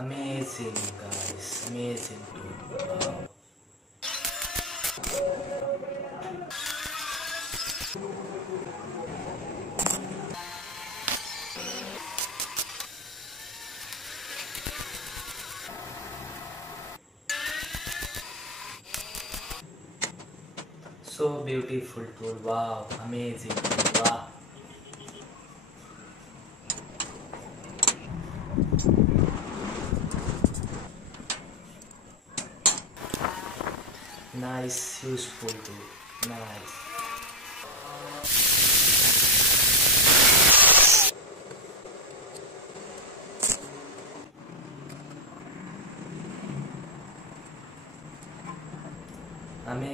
Amazing, guys. Amazing tool. Wow. So beautiful tool. Wow. Amazing tool. Wow. Nice, useful tool. Nice. Amazing.